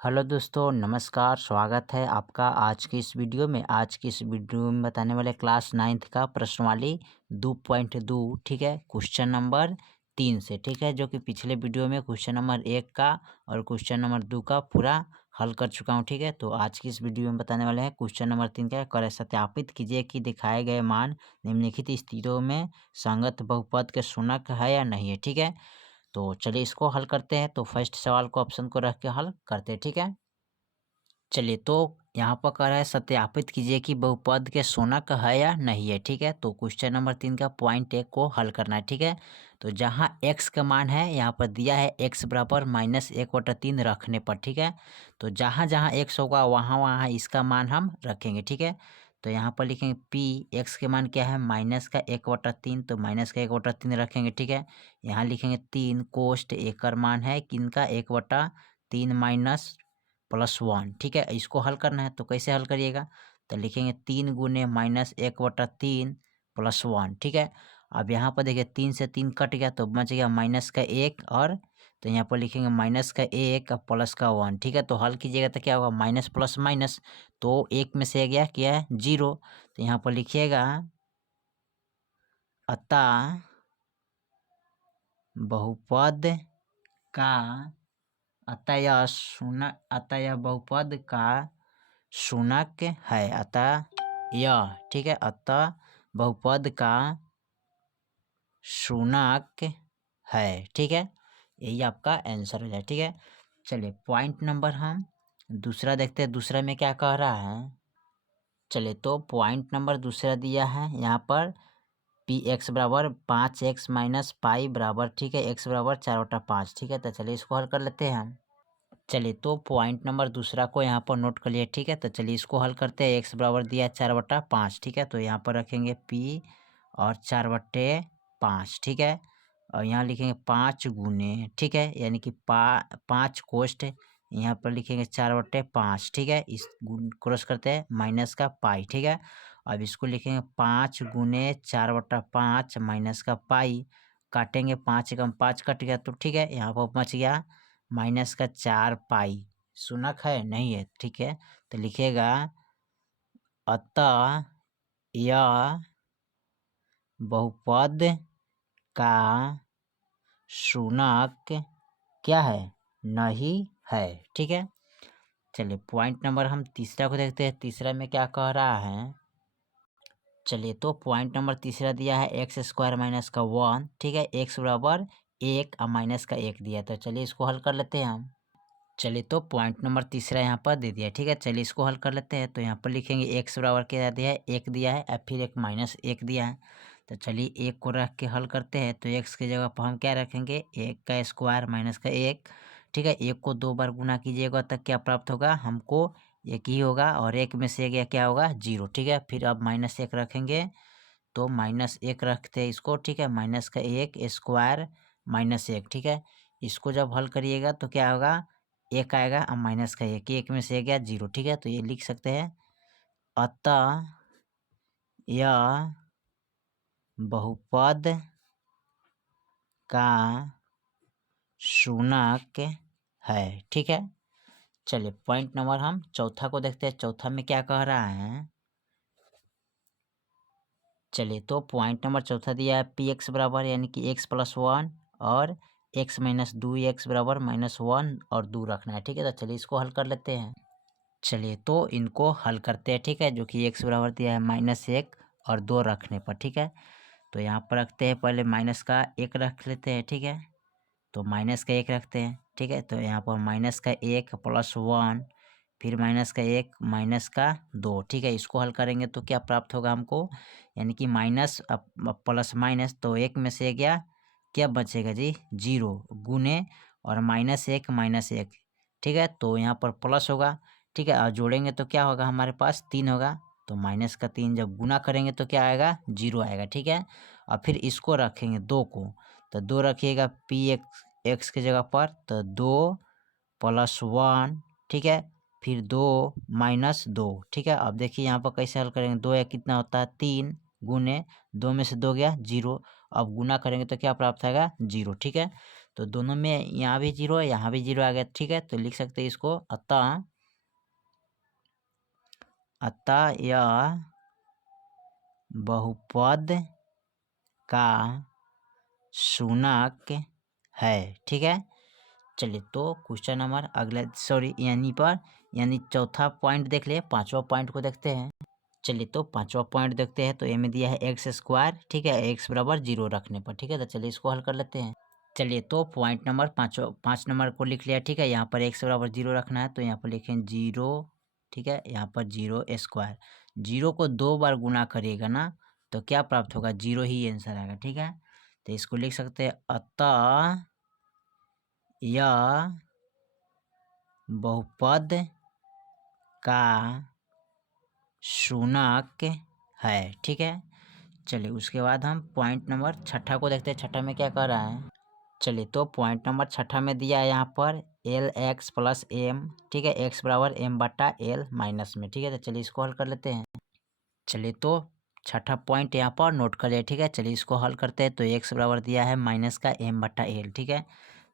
Hello दोस्तों, नमस्कार। स्वागत है आपका आज की इस वीडियो में। आज की इस वीडियो में बताने वाले क्लास 9th का प्रश्नावली 2.2, ठीक है, क्वेश्चन नंबर 3 से, ठीक है, जो कि पिछले वीडियो में क्वेश्चन नंबर 1 का और क्वेश्चन नंबर 2 का पूरा हल कर चुका हूं, ठीक है। तो आज की इस वीडियो में बताने वाले हैं क्वेश्चन नंबर 3 का। कर सत्यापित कीजिए कि दिखाए गए मान निम्नलिखित स्थितियों में संगत बहुपद के शून्य है या नहीं है, ठीक है। तो चलिए इसको हल करते हैं। तो फर्स्ट सवाल को ऑप्शन को रख के हल करते हैं, ठीक है। चलिए तो यहाँ पर कह रहा है सत्यापित कीजिए कि बहुपद के शून्य है या नहीं है, ठीक है। तो क्वेश्चन नंबर 3 का पॉइंट 1 को हल करना है, ठीक है। तो जहाँ x का मान है यहाँ पर दिया है x बराबर -1/3 रखने पर, ठीक है। तो जहाँ जहाँ x होगा वहाँ वहाँ इसका मान हम रखेंगे, ठीक है। तो यहाँ पर लिखेंगे p, x के मान क्या है -1/3, तो -1/3 रखेंगे, ठीक है। यहाँ लिखेंगे 3 कोष्ट एकर मान है किनका 1/3 माइनस +1, ठीक है। इसको हल करना है तो कैसे हल करिएगा, तो लिखेंगे 3 गुने -1/3 +1, ठीक है। अब यहाँ पर देखिए 3 से 3 कट गया तो बच गया -1 और तो यहाँ पर लिखेंगे -1 और +1, ठीक है। तो हल कीजिएगा तो क्या होगा माइनस प्लस माइनस, तो एक में से गया क्या है 0, तो यहाँ पर लिखिएगा अतः बहुपद का अतः यह बहुपद का शून्य है, अतः यह, ठीक है, अतः बहुपद का शून्य है, ठीक है। यही आपका आंसर हो जाए, ठीक है। चलिए पॉइंट नंबर हम दूसरा देखते हैं, दूसरा में क्या कह रहा है। चलिए तो पॉइंट नंबर दूसरा दिया है यहाँ पर px बराबर 5x माइनस पाई बराबर, ठीक है, x बराबर 4/5, ठीक है। तो चलिए इसको हल कर लेते हैं हम। चलिए तो पॉइंट नंबर दूसरा को यहाँ पर नोट कर लिए, ठीक है। तो चलिए इसको हल करते हैं। x बराबर दिया है 4/5, ठीक है। तो यहाँ पर रखेंगे p और 4/5, ठीक है। और यहाँ लिखेंगे 5 गुने, ठीक है, यानी कि 5 कोष्ट यहाँ पर लिखेंगे 4/5, ठीक है। इस क्रॉस करते हैं माइनस का पाई, ठीक है। अब इसको लिखेंगे 5 गुने 4/5 माइनस का पाई, काटेंगे 5 एकम 5 कट गया तो ठीक है, यहाँ पर बच गया माइनस का 4 पाई। शून्य है नहीं है, ठीक है। तो लिखेगा अतः यह बहुपद का शून्य क्या है नहीं है, ठीक है। चलिए पॉइंट नंबर हम तीसरा को देखते हैं। तीसरा में क्या कह रहा है। चलिए तो पॉइंट नंबर तीसरा दिया है x² माइनस का 1, ठीक है, x बराबर 1 और माइनस का 1 दिया। तो चलिए इसको हल कर लेते हैं हम। चलिए तो पॉइंट नंबर तीसरा यहाँ पर दे दिया, ठीक है। चलिए इसको हल कर लेते हैं। तो यहाँ पर लिखेंगे x बराबर क्या दिया है 1 दिया है और फिर एक -1 दिया है। तो चलिए 1 को रख के हल करते हैं। तो x की जगह पर हम क्या रखेंगे 1 का स्क्वायर माइनस का 1, ठीक है। 1 को 2 बार गुना कीजिएगा तक क्या प्राप्त होगा हमको 1 ही होगा और 1 में से गया क्या होगा 0, ठीक है। फिर अब -1 रखेंगे तो -1 रखते हैं इसको, ठीक है। माइनस का 1 स्क्वायर -1, ठीक है। इसको जब हल करिएगा तो क्या होगा 1 आएगा और माइनस का 1 में से गया 0, ठीक है। तो ये लिख सकते हैं अतः यह बहुपद का शून्य है, ठीक है। चलिए पॉइंट नंबर हम चौथा को देखते हैं। चौथा में क्या कह रहा है। चलिए तो पॉइंट नंबर चौथा दिया है px बराबर यानी कि x + 1 और x - 2x बराबर -1 और 2 रखना है, ठीक है। तो चलिए इसको हल कर लेते हैं। चलिए तो इनको हल करते हैं, ठीक है, जो कि x बराबर दिया है -1 और 2 रखने पर, ठीक है। तो यहाँ पर रखते हैं, पहले माइनस का 1 रख लेते हैं, ठीक है। तो माइनस का 1 रखते हैं, ठीक है। तो यहाँ पर माइनस का 1 + 1 फिर माइनस का 1 माइनस का 2, ठीक है। इसको हल करेंगे तो क्या प्राप्त होगा हमको, यानी कि माइनस प्लस माइनस, तो 1 में से गया क्या बचेगा जी 0 गुने और -1, ठीक है। तो यहाँ पर प्लस होगा, ठीक है, और जोड़ेंगे तो क्या होगा हमारे पास 3 होगा। तो माइनस का 3 जब गुना करेंगे तो क्या आएगा 0 आएगा, ठीक है। और फिर इसको रखेंगे 2 को, तो 2 रखिएगा x की जगह पर, तो 2 + 1, ठीक है, फिर 2 - 2, ठीक है। अब देखिए यहाँ पर कैसे हल करेंगे, 2 या कितना होता है 3 गुने 2 में से 2 गया 0, अब गुना करेंगे तो क्या प्राप्त आएगा 0, ठीक है। तो दोनों में यहाँ भी जीरो है, यहाँ भी जीरो आ गया, ठीक है। तो लिख सकते हैं इसको, अतः यह बहुपद का शूनक है, ठीक है। चलिए तो क्वेश्चन नंबर अगला यानी चौथा पॉइंट देख लिए, पांचवा पॉइंट को देखते हैं। चलिए तो पांचवा पॉइंट देखते हैं। तो ये में दिया है एक्स स्क्वायर, ठीक है, एक्स बराबर 0 रखने पर, ठीक है। तो चलिए इसको हल कर लेते हैं। चलिए तो पॉइंट नंबर 5 नंबर को लिख लिया, ठीक है। यहाँ पर एक्स बराबर 0 रखना है, तो यहाँ पर लिखें 0, ठीक है। यहाँ पर 0 स्क्वायर, 0 को 2 बार गुना करिएगा ना, तो क्या प्राप्त होगा, 0 ही आंसर आएगा, ठीक है। तो इसको लिख सकते हैं, अतः यह बहुपद का शूनक है, ठीक है। चलिए उसके बाद हम पॉइंट नंबर छठा को देखते हैं। छठा में क्या कह रहा है, चलिए तो पॉइंट नंबर छठा में दिया है यहाँ पर एल एक्स प्लस एम, ठीक है, एक्स बराबर एम बटा एल माइनस में, ठीक है। तो चलिए इसको हल कर लेते हैं। चलिए तो छठा पॉइंट यहाँ पर नोट कर लिया, ठीक है। चलिए इसको हल करते हैं। तो एक्स बराबर दिया है माइनस का एम बटा एल, ठीक है।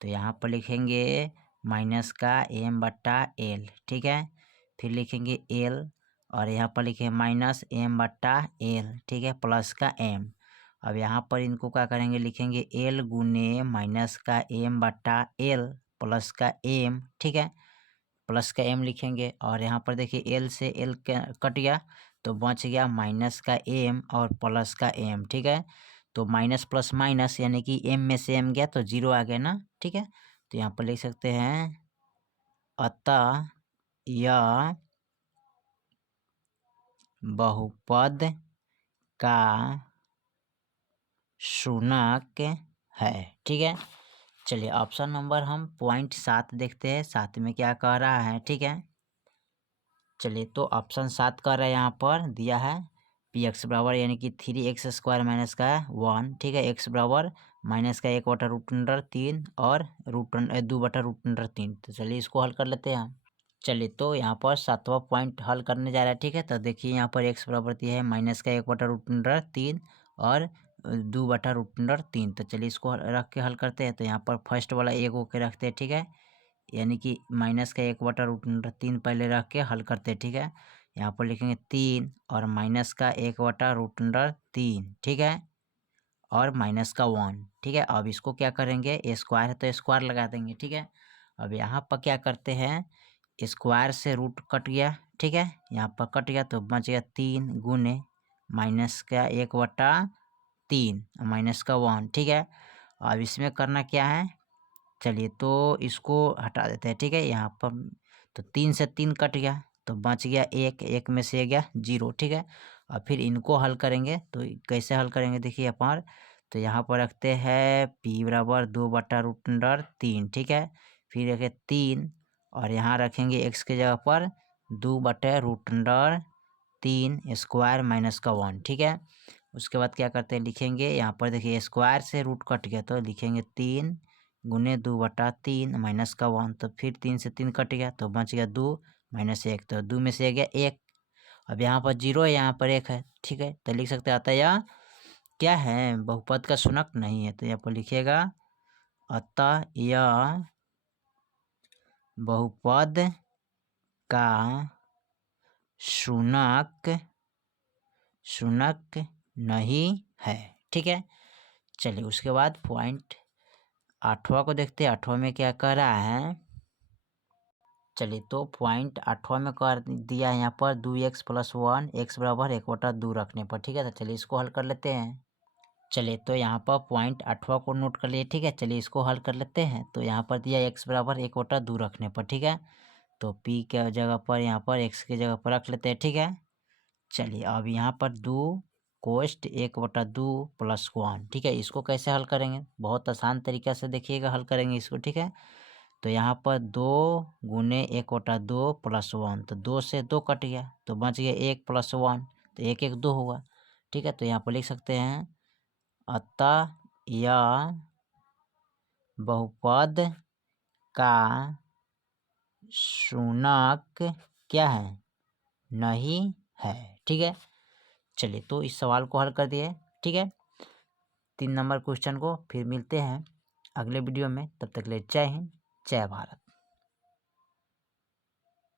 तो यहाँ पर लिखेंगे माइनस का एम बटा एल, ठीक है। फिर लिखेंगे एल, और यहाँ पर लिखेंगे माइनस एम बटा एल, ठीक है, प्लस का एम। अब यहाँ पर इनको क्या करेंगे, लिखेंगे एल गुने माइनस का एम बटा एल प्लस का एम, ठीक है, प्लस का एम लिखेंगे। और यहाँ पर देखिए एल से एल कट गया, तो बच गया माइनस का एम और प्लस का एम, ठीक है। तो माइनस प्लस माइनस यानी कि एम में से एम गया तो 0 आ गया ना, ठीक है। तो यहाँ पर लिख सकते हैं, अतः यह बहुपद का शूनक है, ठीक है। चलिए ऑप्शन नंबर हम पॉइंट 7 देखते हैं, 7 में क्या कह रहा है, ठीक है। चलिए तो ऑप्शन 7 कह रहा है, यहाँ पर दिया है पी एक्स बराबर यानी कि 3x स्क्वायर माइनस का 1, ठीक है, एक्स बराबर माइनस का 1/√3 और 2/√3। तो चलिए इसको हल कर लेते हैं। चलिए तो यहाँ पर 7वां पॉइंट हल करने जा रहा है, ठीक है। तो देखिए यहाँ पर एक्स बराबर दिया है माइनस का 1/√3 और 2/√3। तो चलिए इसको रख के हल करते हैं। तो यहाँ पर फर्स्ट वाला एक होके रखते हैं, ठीक है, यानी कि माइनस का 1/√3 पहले रख के हल करते हैं, ठीक है। यहाँ पर लिखेंगे 3 और माइनस का 1/√3, ठीक है, और माइनस का 1, ठीक है। अब इसको क्या करेंगे, स्क्वायर है तो स्क्वायर लगा देंगे, ठीक है। अब यहाँ पर क्या करते हैं, स्क्वायर से रूट कट गया, ठीक है, यहाँ पर कट गया तो बच गया 3 गुने माइनस का 1/3 माइनस का 1, ठीक है। अब इसमें करना क्या है, चलिए तो इसको हटा देते हैं, ठीक है। यहाँ पर तो 3 से 3 कट गया तो बच गया 1, 1 में से गया 0, ठीक है। और फिर इनको हल करेंगे, तो कैसे हल करेंगे देखिए अपन। तो यहाँ पर रखते हैं p बराबर 2/√3, ठीक है। फिर रखें 3 और यहाँ रखेंगे x के जगह पर 2/√3 स्क्वायर माइनस का 1, ठीक है। उसके बाद क्या करते हैं, लिखेंगे यहाँ पर देखिए स्क्वायर से रूट कट गया तो लिखेंगे 3 गुने 2/3 माइनस का 1। तो फिर 3 से 3 कट गया तो बच गया 2 माइनस 1, तो 2 में से गया 1। अब यहाँ पर 0 है, यहाँ पर 1 है, ठीक है। तो लिख सकते अतः यह क्या है, बहुपद का शूनक नहीं है। तो यहाँ पर लिखिएगा अतः यह बहुपद का शूनक नहीं है, ठीक है। चलिए उसके बाद पॉइंट 8वां को देखते हैं। 8वां में क्या कह रहा है, चलिए तो पॉइंट 8वां में कर दिया है यहाँ पर 2x + 1 x बराबर 1/2 रखने पर, ठीक है। तो चलिए इसको हल कर लेते हैं। चलिए तो यहाँ पर पॉइंट 8वां को नोट कर लिए, ठीक है। चलिए इसको हल कर लेते हैं। तो यहाँ पर दिया x बराबर 1/2 रखने पर, ठीक है। तो p के जगह पर यहाँ पर x के जगह पर रख लेते हैं, ठीक है। चलिए अब यहाँ पर 2 कोष्ट 1/2 + 1, ठीक है। इसको कैसे हल करेंगे, बहुत आसान तरीका से देखिएगा हल करेंगे इसको, ठीक है। तो यहाँ पर 2 गुने 1/2 + 1, तो 2 से 2 कट गया तो बच गया 1 + 1, तो 1 1 2 हुआ, ठीक है। तो यहाँ पर लिख सकते हैं अतः यह बहुपद का शूनक क्या है, नहीं है, ठीक है। चलिए तो इस सवाल को हल कर दिए, ठीक है, 3 नंबर क्वेश्चन को। फिर मिलते हैं अगले वीडियो में। तब तक के लिए जय हिंद, जय भारत।